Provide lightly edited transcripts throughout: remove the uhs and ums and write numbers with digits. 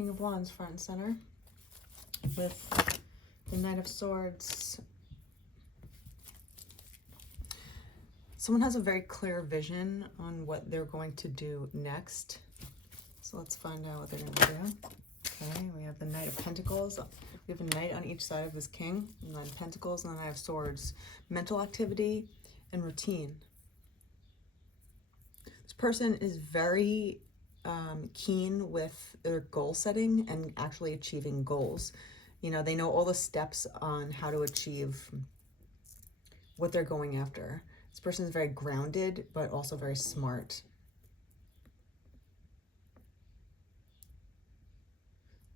King of Wands front and center with the Knight of Swords. Someone has a very clear vision on what they're going to do next. So let's find out what they're going to do. Okay, we have the Knight of Pentacles. We have a Knight on each side of this King, and then Pentacles, and then I have Swords. Mental activity and routine. This person is very keen with their goal setting and actually achieving goals. You know, they know all the steps on how to achieve what they're going after. This person is very grounded, but also very smart.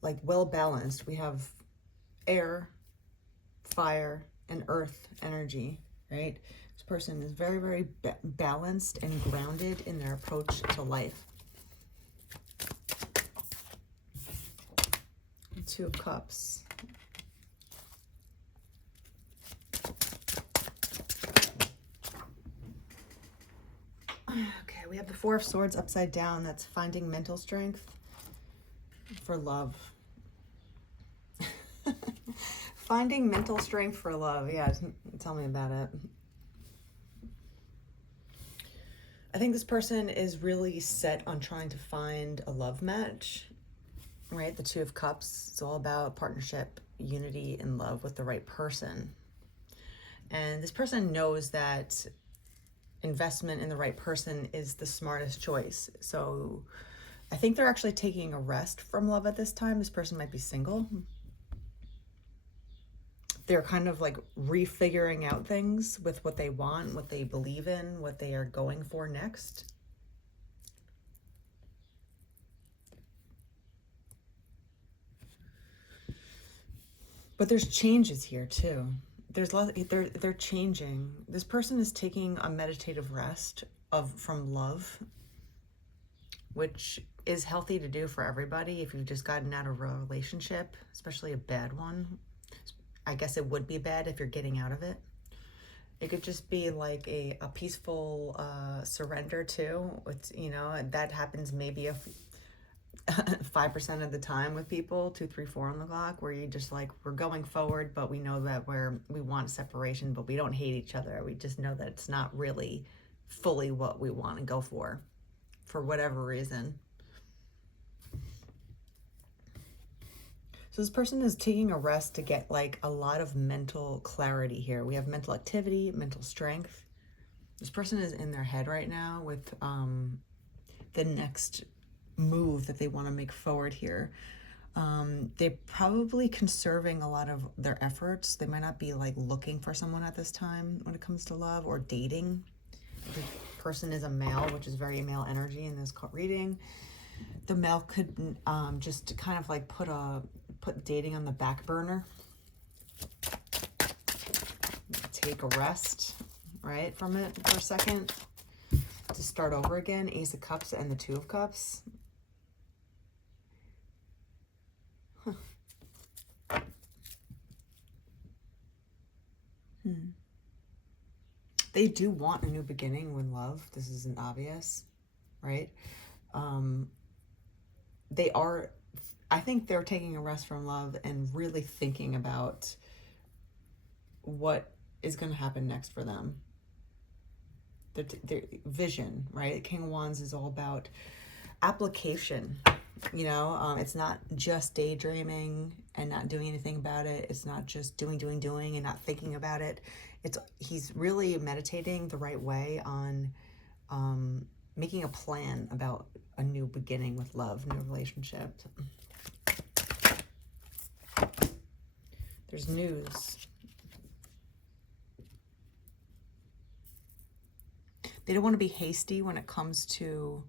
Like well balanced. We have air, fire, and earth energy, right? This person is very, very balanced and grounded in their approach to life. Two of Cups. Okay, we have the Four of Swords upside down. That's finding mental strength for love. Finding mental strength for love. Yeah, tell me about it. I think this person is really set on trying to find a love match, right? The Two of Cups. It's all about partnership, unity, and love with the right person. And this person knows that investment in the right person is the smartest choice. So I think they're actually taking a rest from love at this time. This person might be single. They're kind of like refiguring out things with what they want, what they believe in, what they are going for next. But there's changes here too. There's they're changing. This person is taking a meditative rest from love, which is healthy to do for everybody if you've just gotten out of a relationship, especially a bad one. I guess it would be bad if you're getting out of it. It could just be like a peaceful surrender too. It's, you know, that happens maybe 5% of the time with people, 2, 3, 4 on the clock, where you just like, we're going forward, but we know that we want separation, but we don't hate each other. We just know that it's not really fully what we want to go for whatever reason. So this person is taking a rest to get like a lot of mental clarity here. We have mental activity, mental strength. This person is in their head right now with the next move that they want to make forward here. They're probably conserving a lot of their efforts. They might not be like looking for someone at this time when it comes to love or dating. The person is a male, which is very male energy in this reading. The male could just kind of like put dating on the back burner. Take a rest, right, from it for a second to start over again. Ace of Cups and the Two of Cups. They do want a new beginning with love. This isn't obvious, right? I think they're taking a rest from love and really thinking about what is going to happen next for them. Their vision, right? King of Wands is all about application. You know, it's not just daydreaming and not doing anything about it. It's not just doing and not thinking about it. He's really meditating the right way on making a plan about a new beginning with love, new relationship. There's news. They don't want to be hasty when it comes to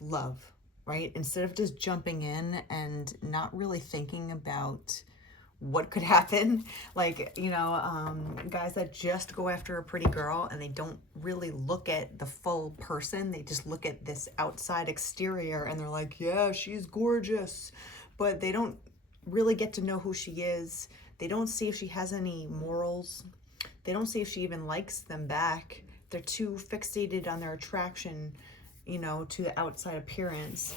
love, right? Instead of just jumping in and not really thinking about what could happen. Like, you know, guys that just go after a pretty girl and they don't really look at the full person. They just look at this outside exterior and they're like, yeah, she's gorgeous. But they don't really get to know who she is. They don't see if she has any morals. They don't see if she even likes them back. They're too fixated on their attraction, you know, to the outside appearance.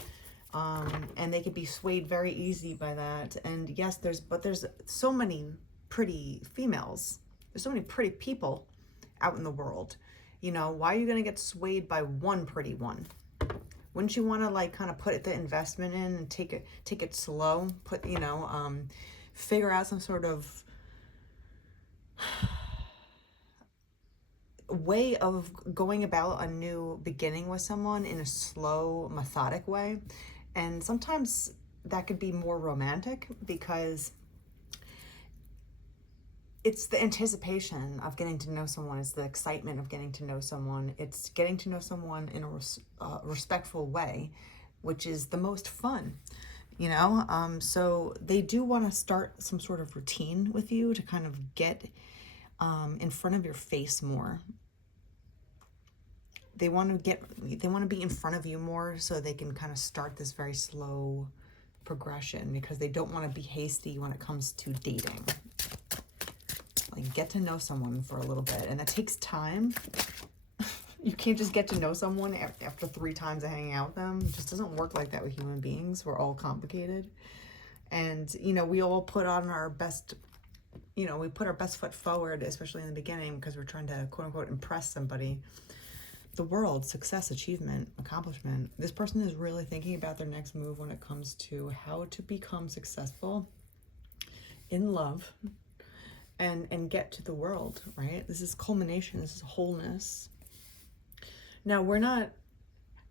And they could be swayed very easy by that. And yes, there's so many pretty females. There's so many pretty people out in the world. You know, why are you going to get swayed by one pretty one? Wouldn't you want to like kind of put the investment in and take it slow, figure out some sort of way of going about a new beginning with someone in a slow, methodic way. And sometimes that could be more romantic because it's the anticipation of getting to know someone. It's the excitement of getting to know someone. It's getting to know someone in a respectful way, which is the most fun, you know? So they do want to start some sort of routine with you to kind of get in front of your face more. They want to be in front of you more so they can kind of start this very slow progression because they don't want to be hasty when it comes to dating. Like, get to know someone for a little bit, and that takes time. You can't just get to know someone after 3 times of hanging out with them. It just doesn't work like that with human beings. We're all complicated. And, you know, we all put on our best, we put our best foot forward, especially in the beginning, because we're trying to, quote unquote, impress somebody. The world, success, achievement, accomplishment. This person is really thinking about their next move when it comes to how to become successful in love and get to the world, right? This is culmination. This is wholeness. Now, we're not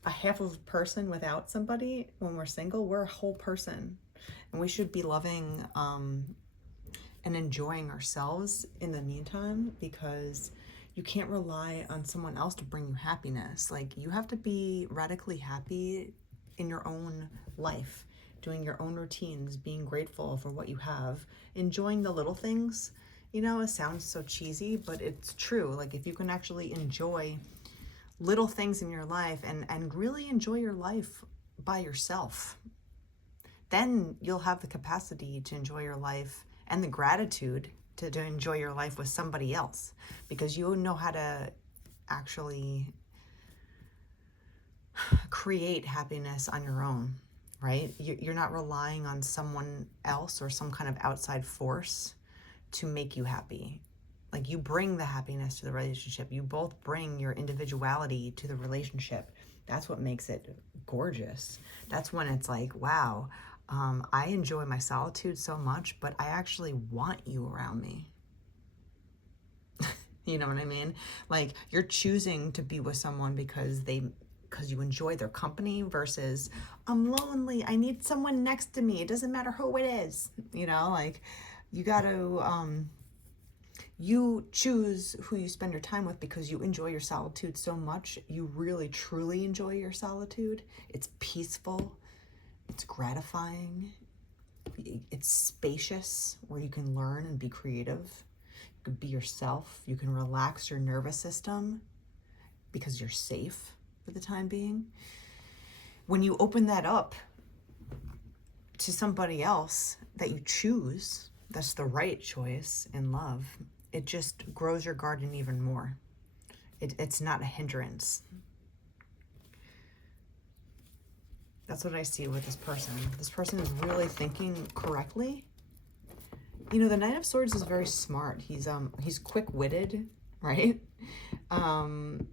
a half of a person without somebody. When we're single, we're a whole person. And we should be loving and enjoying ourselves in the meantime, because you can't rely on someone else to bring you happiness. Like, you have to be radically happy in your own life, doing your own routines, being grateful for what you have, enjoying the little things. You know, it sounds so cheesy, but it's true. Like, if you can actually enjoy little things in your life and really enjoy your life by yourself, then you'll have the capacity to enjoy your life and the gratitude to enjoy your life with somebody else, because you know how to actually create happiness on your own, right? You're not relying on someone else or some kind of outside force to make you happy. Like, you bring the happiness to the relationship. You both bring your individuality to the relationship. That's what makes it gorgeous. That's when it's like, wow, I enjoy my solitude so much, but I actually want you around me. You know what I mean? Like, you're choosing to be with someone because you enjoy their company, versus, I'm lonely, I need someone next to me. It doesn't matter who it is. You know, like, you got to, you choose who you spend your time with because you enjoy your solitude so much. You really, truly enjoy your solitude. It's peaceful. It's gratifying. It's spacious, where you can learn and be creative. You can be yourself. You can relax your nervous system because you're safe for the time being. When you open that up to somebody else that you choose, that's the right choice in love, it just grows your garden even more. It's not a hindrance. That's what I see with this person. This person is really thinking correctly. You know, the Knight of Swords is very smart. He's quick-witted, right? And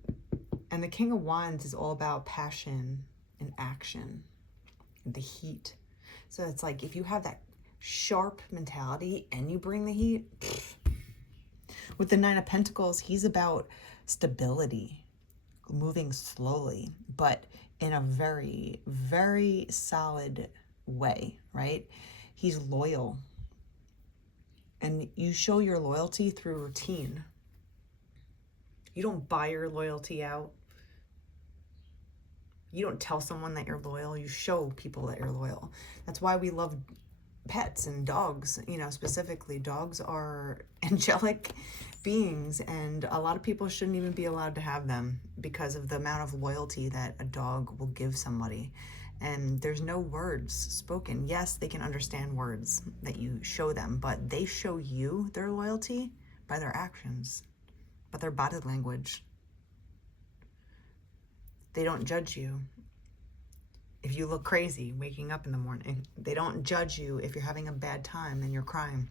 the King of Wands is all about passion and action and the heat. So it's like, if you have that sharp mentality and you bring the heat, with the Nine of Pentacles, he's about stability, moving slowly, but in a very, very solid way, right? He's loyal. And you show your loyalty through routine. You don't buy your loyalty out. You don't tell someone that you're loyal. You show people that you're loyal. That's why we love pets and dogs, you know, specifically. Dogs are angelic beings, and a lot of people shouldn't even be allowed to have them because of the amount of loyalty that a dog will give somebody. And there's no words spoken. Yes, they can understand words that you show them, but they show you their loyalty by their actions, by their body language. They don't judge you. if you look crazy waking up in the morning. They don't judge you if you're having a bad time and you're crying.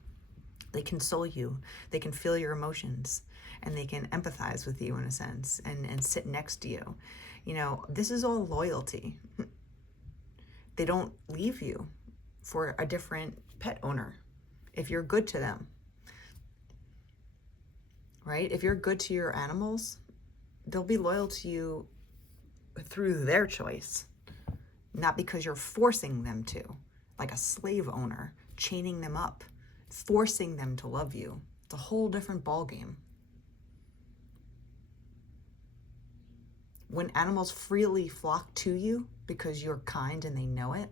They console you. They can feel your emotions, and they can empathize with you in a sense, and sit next to you. You know, this is all loyalty. They don't leave you for a different pet owner if you're good to them, right? If you're good to your animals, they'll be loyal to you through their choice, not because you're forcing them to, like a slave owner, chaining them up, forcing them to love you. It's a whole different ballgame. When animals freely flock to you because you're kind and they know it,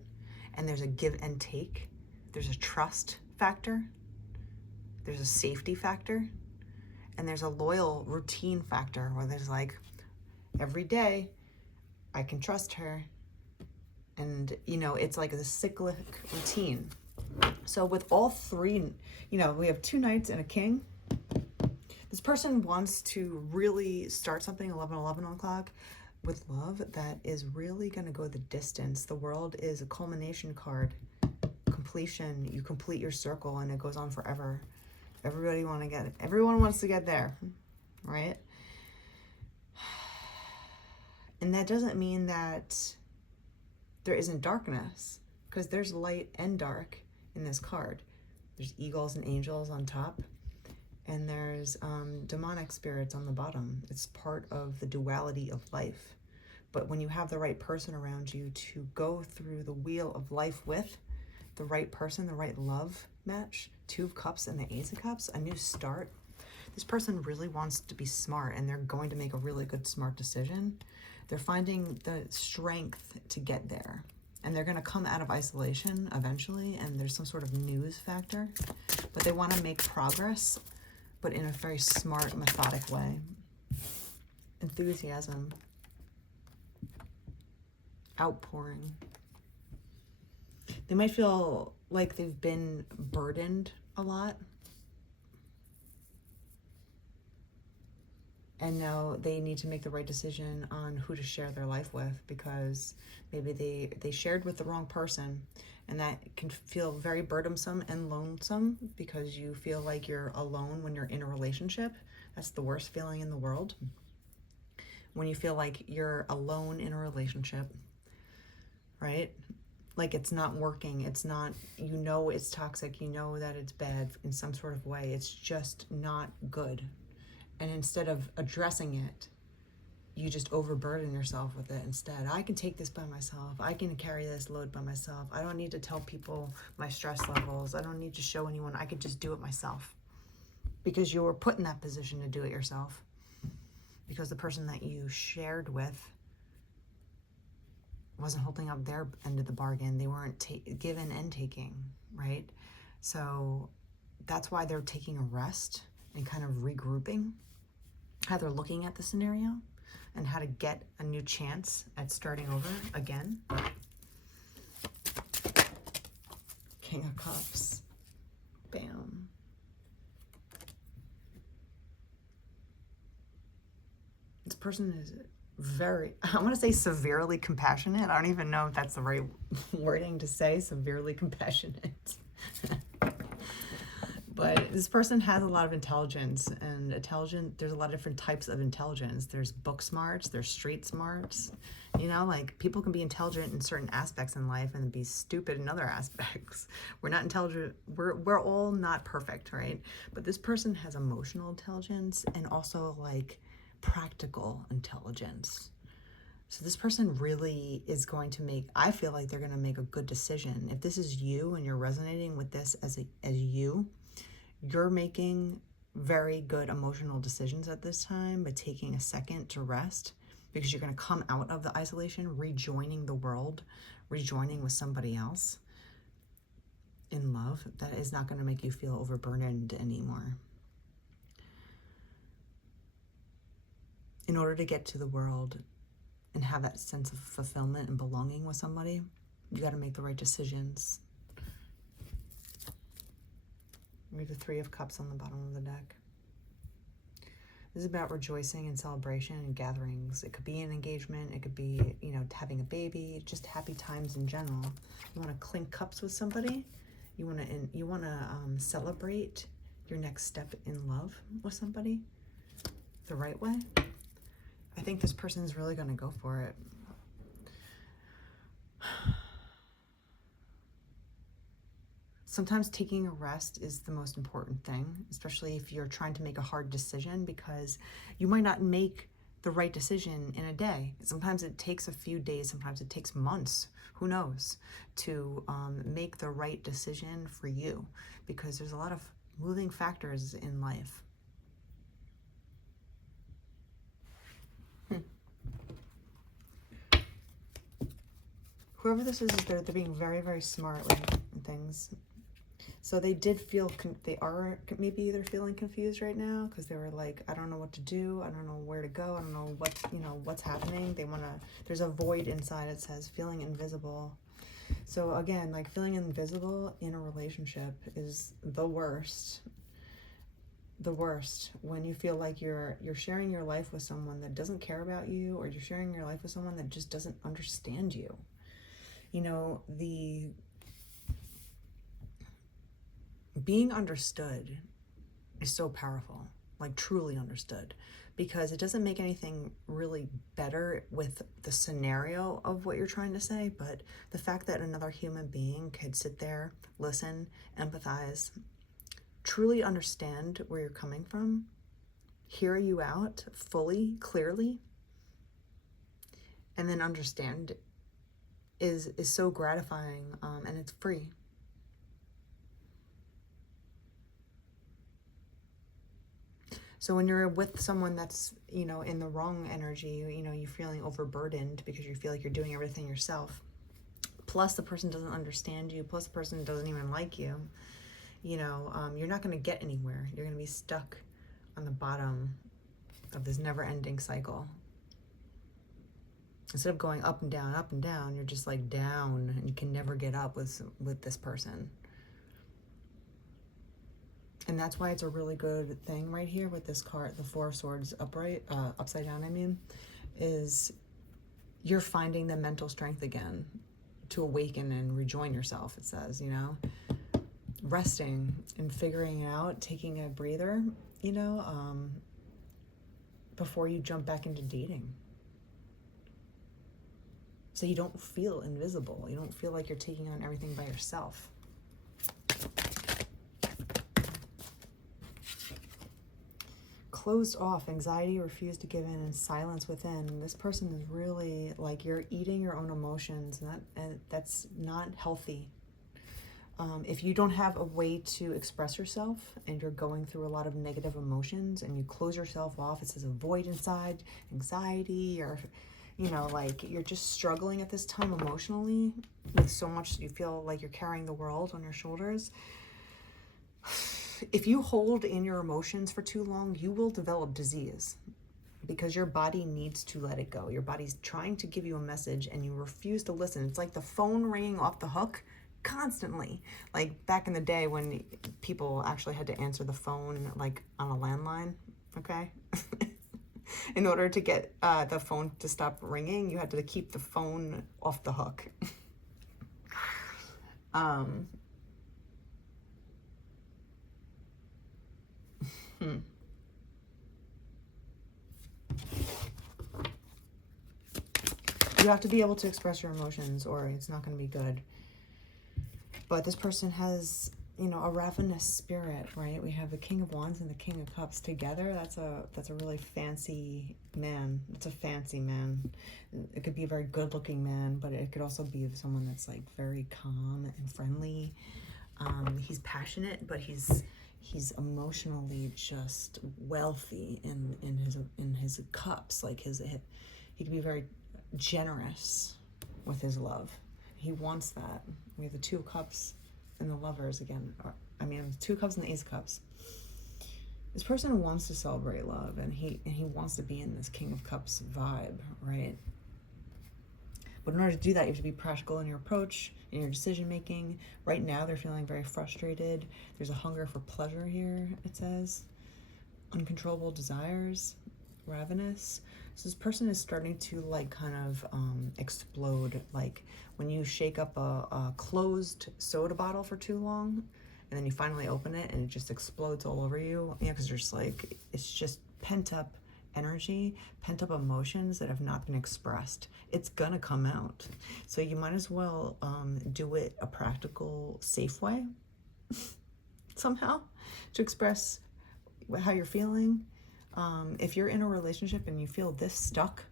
and there's a give and take, there's a trust factor, there's a safety factor, and there's a loyal routine factor where there's like, every day I can trust her. And, you know, it's like a cyclic routine. So with all three, you know, we have 2 knights and a king. This person wants to really start something 11 o'clock with love that is really going to go the distance. The world is a culmination card. Completion. You complete your circle and it goes on forever. Everyone wants to get there, right? And that doesn't mean that there isn't darkness, because there's light and dark in this card. There's eagles and angels on top, and there's demonic spirits on the bottom. It's part of the duality of life. But when you have the right person around you to go through the wheel of life with, the right person, the right love match, 2 of Cups and the Ace of Cups, a new start. This person really wants to be smart, and they're going to make a really good smart decision. They're finding the strength to get there, and they're going to come out of isolation eventually, and there's some sort of news factor, but they want to make progress, but in a very smart, methodic way. Enthusiasm. Outpouring. They might feel like they've been burdened a lot, and now they need to make the right decision on who to share their life with, because maybe they shared with the wrong person, and that can feel very burdensome and lonesome because you feel like you're alone when you're in a relationship. That's the worst feeling in the world. When you feel like you're alone in a relationship, right? Like it's not working. It's not, you know, it's toxic. You know that it's bad in some sort of way. It's just not good. And instead of addressing it, you just overburden yourself with it instead. I can take this by myself. I can carry this load by myself. I don't need to tell people my stress levels. I don't need to show anyone. I could just do it myself. Because you were put in that position to do it yourself. Because the person that you shared with wasn't holding up their end of the bargain. They weren't given and taking, right? So that's why they're taking a rest and kind of regrouping, how they're looking at the scenario and how to get a new chance at starting over again. King of Cups. Bam. This person is very, I want to say severely compassionate. I don't even know if that's the right wording to say, severely compassionate. But this person has a lot of intelligence, and there's a lot of different types of intelligence. There's book smarts, there's street smarts. You know, like people can be intelligent in certain aspects in life and be stupid in other aspects. We're not intelligent, we're all not perfect, right? But this person has emotional intelligence and also like practical intelligence. So this person really is going to make, I feel like they're going to make a good decision. If this is you and you're resonating with this as you're making very good emotional decisions at this time, but taking a second to rest, because you're going to come out of the isolation, rejoining the world, rejoining with somebody else in love. That is not going to make you feel overburdened anymore. In order to get to the world and have that sense of fulfillment and belonging with somebody, you got to make the right decisions. We have the 3 of Cups on the bottom of the deck. This is about rejoicing and celebration and gatherings. It could be an engagement. It could be, you know, having a baby, just happy times in general. You want to clink cups with somebody. You want to celebrate your next step in love with somebody the right way. I think this person's really going to go for it. Sometimes taking a rest is the most important thing, especially if you're trying to make a hard decision, because you might not make the right decision in a day. Sometimes it takes a few days, sometimes it takes months, who knows, to make the right decision for you, because there's a lot of moving factors in life. Whoever this is, they're being very, very smart with things. So they did feel, they are maybe they're feeling confused right now, because they were like, I don't know what to do. I don't know where to go. I don't know what, you know, what's happening. They want to, there's a void inside. It says feeling invisible. So again, like feeling invisible in a relationship is the worst. The worst, when you feel like you're sharing your life with someone that doesn't care about you, or you're sharing your life with someone that just doesn't understand you. You know, being understood is so powerful, like truly understood, because it doesn't make anything really better with the scenario of what you're trying to say, but the fact that another human being could sit there, listen, empathize, truly understand where you're coming from, hear you out fully, clearly, and then understand is so gratifying, and it's free. So when you're with someone that's, you know, in the wrong energy, you know, you're feeling overburdened because you feel like you're doing everything yourself, plus the person doesn't understand you, plus the person doesn't even like you, you know, you're not going to get anywhere. You're going to be stuck on the bottom of this never-ending cycle. Instead of going up and down, you're just like down, and you can never get up with this person. And that's why it's a really good thing right here with this card, the Four of Swords upright, upside down, I mean, is you're finding the mental strength again to awaken and rejoin yourself, it says, you know. Resting and figuring it out, taking a breather, you know, before you jump back into dating. So you don't feel invisible. You don't feel like you're taking on everything by yourself. Closed off, anxiety, refuse to give in, and silence within. This person is really like, you're eating your own emotions, and that's not healthy. If you don't have a way to express yourself, and you're going through a lot of negative emotions, and you close yourself off, it says a void inside, anxiety, or, you know, like you're just struggling at this time emotionally with so much, you feel like you're carrying the world on your shoulders. If you hold in your emotions for too long, you will develop disease, because your body needs to let it go. Your body's trying to give you a message and you refuse to listen. It's like the phone ringing off the hook constantly. Like back in the day when people actually had to answer the phone like on a landline, okay? In order to get the phone to stop ringing, you had to keep the phone off the hook. You have to be able to express your emotions, or it's not going to be good. But this person has, you know, a ravenous spirit, right? We have the King of Wands and the King of Cups together. That's a really fancy man. It's a fancy man. It could be a very good-looking man, but it could also be someone that's like very calm and friendly. He's passionate, but he's emotionally just wealthy in his cups. Like he can be very generous with his love. He wants that. We have the Two of Cups and the Lovers again. I mean, Two Cups and the Ace of Cups. This person wants to celebrate love, and he wants to be in this King of Cups vibe, right? But in order to do that, you have to be practical in your approach, in your decision making. Right now, they're feeling very frustrated. There's a hunger for pleasure here, it says. uncontrollable desires, ravenous. So this person is starting to like kind of explode. Like when you shake up a closed soda bottle for too long, and then you finally open it and it just explodes all over you. Yeah, because there's like, it's just pent up energy, pent up emotions that have not been expressed. It's gonna come out. So you might as well do it a practical, safe way somehow to express how you're feeling. If you're in a relationship and you feel this stuck,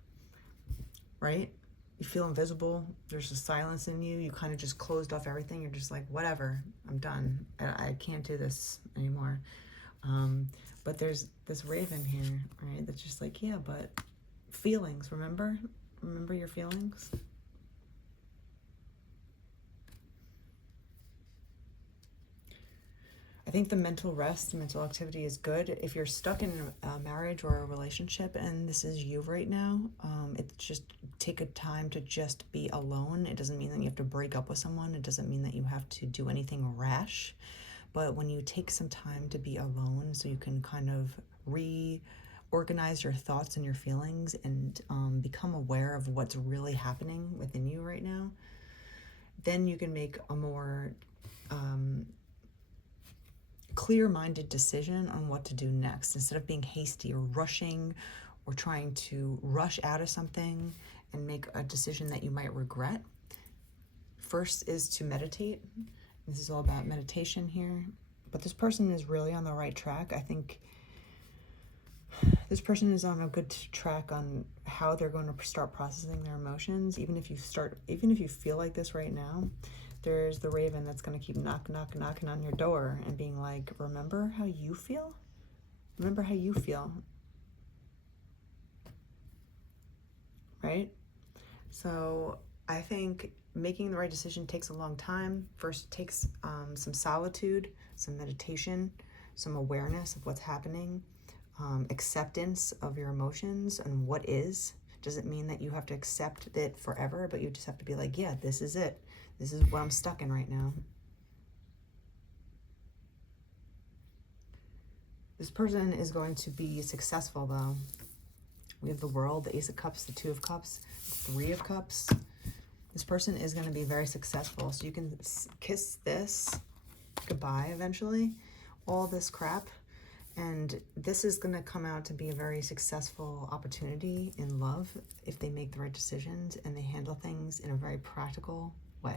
right? You feel invisible, there's a silence in you, you kind of just closed off everything, you're just like, whatever, I'm done. I can't do this anymore. But there's this raven here, right? That's just like, yeah, but feelings, remember? Remember your feelings? I think the mental rest, mental activity is good. If you're stuck in a marriage or a relationship and this is you right now, it's just take a time to just be alone. It doesn't mean that you have to break up with someone. It doesn't mean that you have to do anything rash. But when you take some time to be alone so you can kind of reorganize your thoughts and your feelings and become aware of what's really happening within you right now, then you can make a more clear-minded decision on what to do next instead of being hasty or rushing or trying to rush out of something and make a decision that you might regret. First is to meditate. This is all about meditation here. But this person is really on the right track. I think this person is on a good track on how they're going to start processing their emotions. Even if you feel like this right now, there's the raven that's going to keep knocking on your door and being like, remember how you feel? Remember how you feel. Right? So I think making the right decision takes a long time. First, it takes some solitude, some meditation, some awareness of what's happening, acceptance of your emotions and what is. Doesn't mean that you have to accept it forever, but you just have to be like, yeah, this is it. This is what I'm stuck in right now. This person is going to be successful, though. We have the World, the Ace of Cups, the Two of Cups, the Three of Cups. This person is going to be very successful. So you can kiss this goodbye eventually, all this crap. And this is going to come out to be a very successful opportunity in love if they make the right decisions and they handle things in a very practical way.